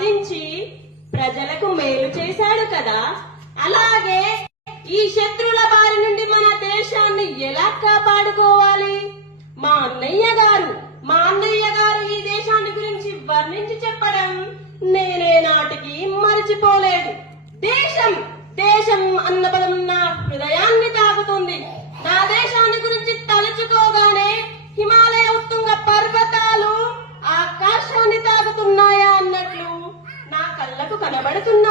సాధించి ప్రజలకు మేలు చేశాడు కదా, అలాగే ఈ శత్రుల బారి నుండి మన దేశాన్ని ఎలా కాపాడుకోవాలి? మా అన్నయ్య గారు ఈ దేశాన్ని గురించి వర్ణించి చెప్పడం నేనే నాటికి మరిచిపోలేదు. దేశం దేశం అన్న పదం నా హృదయాన్ని తాకుతుంది. నా దేశాన్ని గురించి తలుచుకోగానే హిమాలయ ఉత్తుంగ పర్వతాలు ఆకాశాన్ని తాకుతున్నాయా అన్నట్లు నా కళ్ళకు కనబడుతున్నాయి.